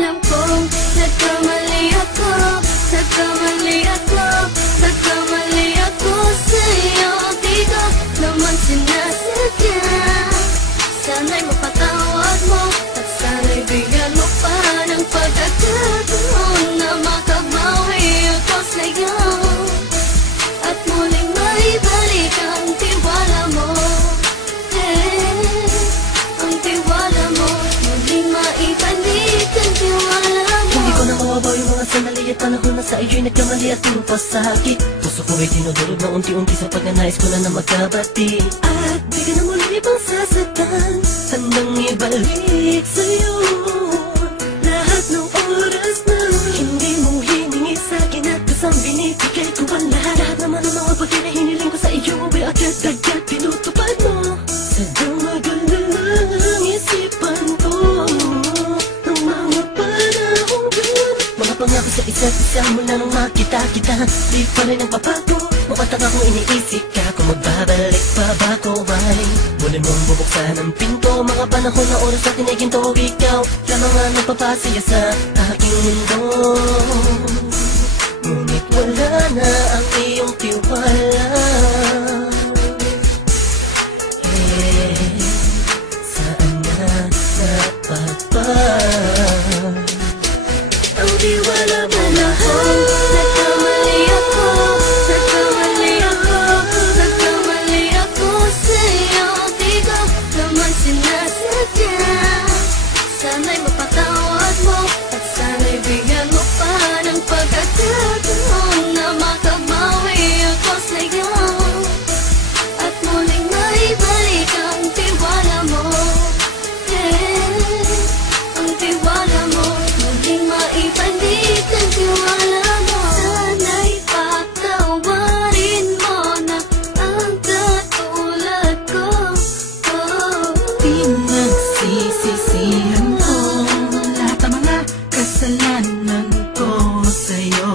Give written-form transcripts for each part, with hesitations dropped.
Alam kong nagkamali ako, nagkamali ako, nagkamali ako sa'yo. Di ko naman sinasadya. Sana'y mapatawad mo at sana'y bigyan mo pa ng pagkakataon na makabawi ako sa'yo at muling maibalik ang tiwala mo. Ang tiwala mo, muling maibalik ang tiwala mo. Hindi ko na mawabaw yung mga sandali at panahon na sa iyo'y nagkamali at puro pasakit. Puso ko ay tinudurog na unti-unti sa pagnanais ko na magkabati. At di ka na muli pang sasaktan, handang ibalik sa'yo lahat ng oras na hindi mo hiningi sa'kin at kasang binibigay ko ang lahat. Lahat naman ng mga bagay na hiniling ko sa iyo ay agad-agad tinutupad mo. Sadyang magalang isipan ko ng mga panahong yun. Mga pangako sa isa't isa mula nung makita kita, di pa rin nagbabago. Mapatang akong iniisip ka kung magbabalik pa ba ko ay muli mong bubuksan ang pinto. Mga panahon na oras natin ay ginto. Ikaw lamang ang nagpapasaya sa aking mundo. Ngunit wala na ang iyong tiwala. Saan na napapa ang tiwala mo mahal? Nagkamali ako, nagkamali ako, nagkamali ako sa'yo. Di ko naman sinasadya. Sana'y mapatawad mo at sana'y bigyan mo pa ng pagkakataon na makabawi ako sa'yo at muling maibalik ang tiwala mo. Ang tiwala mo, muling maibalik ang tiwala mo. Sana'y patawarin mo na ang katulad ko. Pinagsisisihan ko lahat ng mga kasalanan ko sa'yo.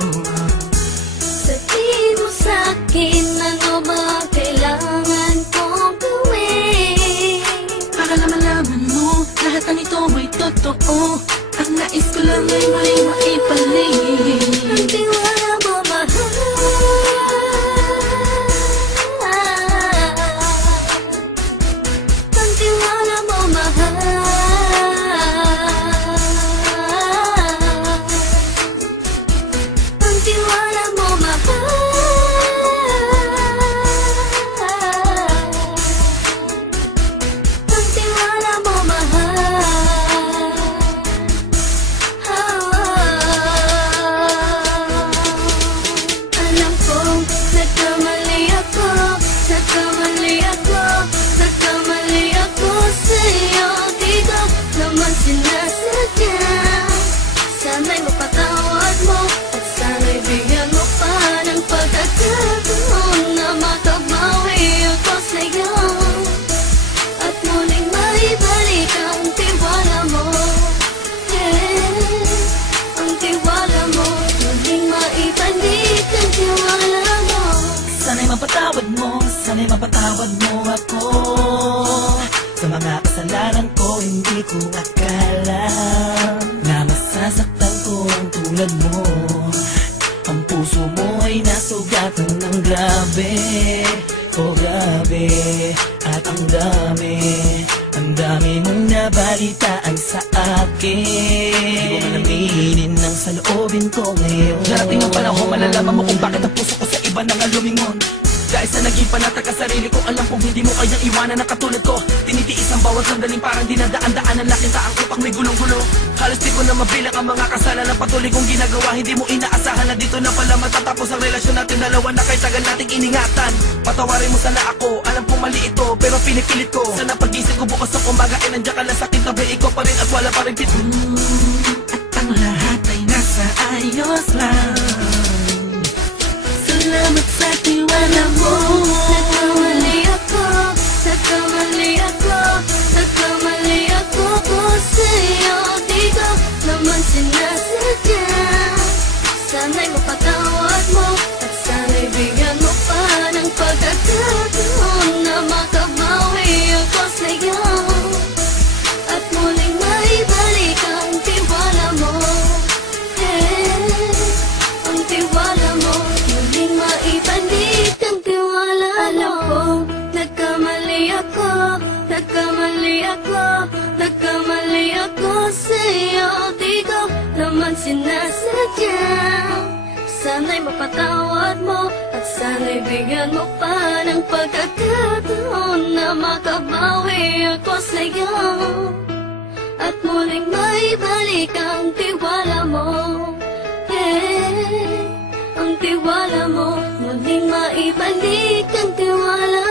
Sabihin mo sa'kin ano ba kailangan kong gawin Para na malaman mo lahat ng ito ay totoo. Ang nais ko lang ay may maibalik ang tiwala mo mahal. Ang tiwala mo mahal. Ang tiwala mo mahal. Ang tiwala mo mahal. Alam kong nagkamali ako, nagkamali ako, nagkamali ako sa'yo. Di ko naman sinasadya. Sana'y mapatawad mo at sana'y bigyan mo pa ng pagkakataon na makabawi ako sa'yo at muling maibalik ang tiwala mo. Ang tiwala mo, muling maibalik ang tiwala mo. Sana'y mapatawad mo, sana'y mapatawad mo ako sa mga kasalanan ko. Hindi ko akala na masasaktan ko ang tulad mo. Ang puso mo ay nasugatan ng grabe. Oh grabe, at ang dami mong nabalitaan sa akin. Di ko man aminin ang saloobin ko ngayon. Darating ang panahon, malalaman mo kung bakit ang puso ko sa iba nang alumingon. Dahil sa naging panatag sa sarili ko, alam kong hindi mo kayang iwanan na katulad ko. Tinitiis ang bawat sandaling parang dinadaan-daan ang laking taang upang may gulong-gulo. Halos di ko na mabilang ang mga kasalanan patuloy kong ginagawa. Hindi mo inaasahan na dito na pala matatapos ang relasyon natin dalawa na kahit tagal nating iningatan. Patawarin mo sana ako, alam kong mali ito pero pinipilit ko. Sana pag-isip ko bukas ng umaga ay nandiyan ka lang sa tabi, ikaw pa rin at wala pa rin at ang lahat ay nasa ayos lang. Salamat sa tiwala mo. Nagkamali ako, nagkamali ako, nagkamali ako sa'yo. Di ko naman sinasadya. Sana'y mapatawad mo at sana'y bigyan mo pa ng pagkakataon na makabawi ako sa'yo at muling maibalik ang tiwala mo. Nagkamali ako sa'yo. Di ko naman sinasadya. Sana'y mapatawad mo at sana'y bigyan mo pa ng pagkakataon na makabawi ako sa'yo at muling maibalik ang tiwala mo. Ang tiwala mo, muling maibalik ang tiwala